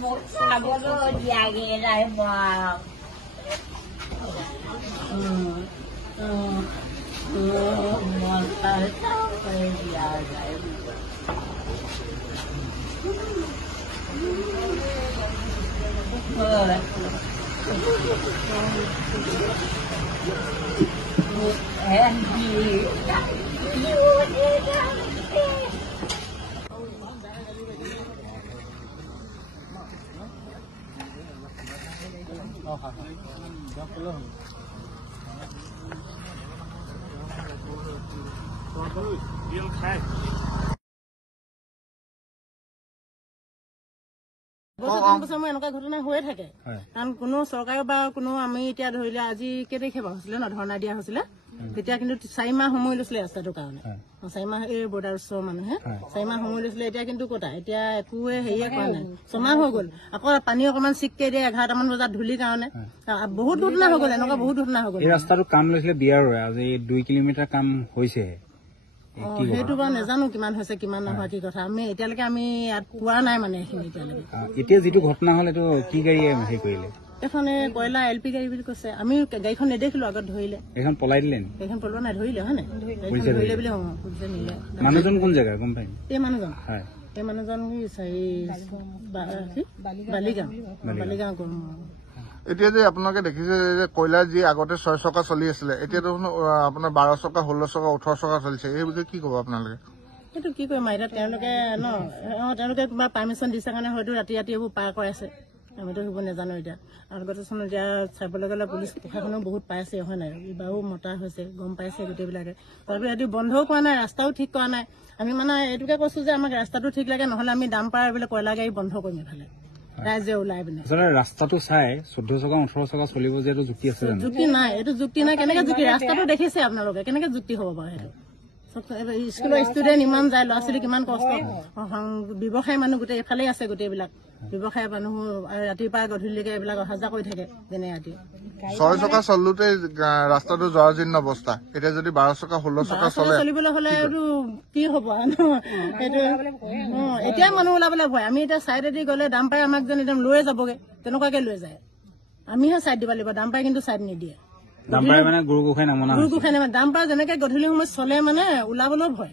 một sao có đôi dài ghê lại vào một tay sao bây giờ lại em gì yêu đi ra এনেকুৱা ঘটনা হৈয়ে থাকে কাৰণ কোনো চৰকাৰে বা কোনো আমি এতিয়া ধৰিলে আজি কেইতাৰিখে হৈছিলে ন ধৰ্ণা দিয়া হৈছিলে তেতিয়া কিন্তু 4 মাহ সময় লৈছিলে ৰাস্তাটোৰ কাৰণে 4 মাহ এই বৰ্ডাৰ ওচৰৰ মানুহে 4 মাহ সময় লৈছিলে এতিয়া কিন্তু কটা এতিয়া একোৱে হেৰিয়ে কৰা নাই 6 মাহ হৈ গ'ল আকৌ পানী অকমান চিককে দিয়ে 11টামান বজাত ধূলি কাৰণে বহুত ঘটনা হৈ গ'ল এনেকুৱা বহুত ঘটনা হৈ গ'ল এই ৰাস্তাটো কাম লৈছিলে বিয়াৰ আজি 2 কিলোমিটাৰ কাম হৈছে সেইটো বা নাজানো কিমান হৈছে কিমান নহয় কি কথা আমি এতিয়ালৈকে আমি ইয়াত পোৱা নাই মানে এইখিনি এতিয়ালৈকে এতিয়া যিটো ঘটনা হ'ল এইটো কি গাড়ীয়ে হেৰি কৰিলে এখনে কয়লা এলপি গাড়ী বুলি কৈছে আমি গাড়ীখন নেদেখিলো আগত ধৰিলে এখন পলাই দিলে এইখন পলোৱা নাই ধৰিলে হয় নাই ধৰিলে বুলি পুলিচে নিলে মানুহজন কোন জেগাৰ গম পাই এই মানুহজন হয় এই মানুহজন বালিগাঁও এতিয়া যে আপোনালোকে দেখিছে যে কয়লা যি আগতে 6 চকা চলি আছিলে এতিয়া দেখোন আপোনাৰ 12 চকা 16 চকা 18 চকা চলিছে এই বিষয়ে কি ক'ব আপোনালোকে এইটো কি কৰিম এতিয়া তেওঁলোকে ন তেওঁলোকে কিবা পাৰ্মিশ্যন দিছে কাৰণে হয়তো ৰাতি ৰাতি এইবোৰ পাৰ কৰাইছে আমিতো সেইবোৰ নাজানো এতিয়া আগতেচোন এতিয়া চাবলৈ গ'লে পুলিচ প্ৰশাসনেও বহুত পাইছে হয় নাই বাৰু মতা হৈছে গম পাইছে গোটেইবিলাকে তথাপি এইটো বন্ধও কৰা নাই ৰাস্তাও ঠিক কৰা নাই আমি মানে এইটোকে কৈছো যে আমাক ৰাস্তাটো ঠিক লাগে নহ'লে আমি ডাম্পাৰ এইবিলাক কয়লা গাড়ী বন্ধ কৰিম এইফালে ৰাইজে ওলাই পিনে ৰাস্তাটো চাই 14 চকা 18 চকা চলিব যে এইটো যুক্তি আছে জানো যুক্তি নাই এইটো যুক্তি নাই কেনেকে যুক্তি ৰাস্তাটো দেখিছে আপোনালোকে কেনেকে যুক্তি হ'ব বাৰু সেইটো স্কুলৰ ষ্টুডেণ্ট ইমান যায় ল'ৰা ছোৱালী কিমান কষ্ট ব্যৱসায়ী মানুহ গোটেই এফালে আছে গোটেইবিলাক ব্যৱসায়ী মানুহ ৰাতিপুৱা গধূলিলৈকে এইবিলাক অহা যোৱা কৰি থাকে যেনে ৰাতি 6 চকা চলোতে ৰাস্তাটো জৰাজীৰ্ণ অৱস্থা এতিয়া যদি 12 চকা 16 চকা চলিবলৈ হলে এইটো কি হ'ব সেইটো এতিয়াই মানুহ ওলাবলৈ ভয় আমি এতিয়া চাইডেদি গ'লে দাম পাই আমাক যেন একদম লৈয়ে যাবগে তেনেকুৱাকে লৈ যায় আমিহে চাইড দিব লাগিব দাম পাই কিন্তু চাইড নিদিয়ে দাম্পাৰ মানে গুৰু গোসাঁই নামনা দাম্পাৰ যেনেকে গধূলি সময়ত চলে মানে ওলাবলৈ ভয়